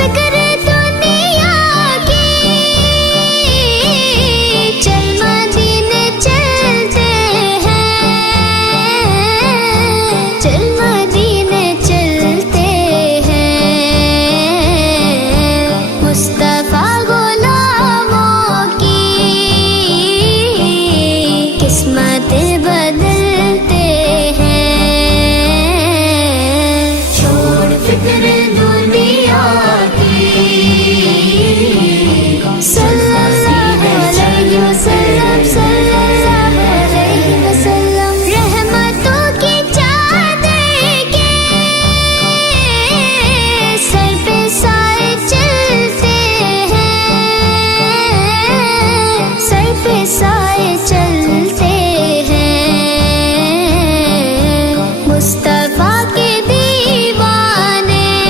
فکر دنیا کی، چل مدینے چلتے ہیں، چل مدینے چلتے ہیں، مصطفیٰ غلاموں کی قسمت بدلتے ہیں، چھوڑ فکر دنیا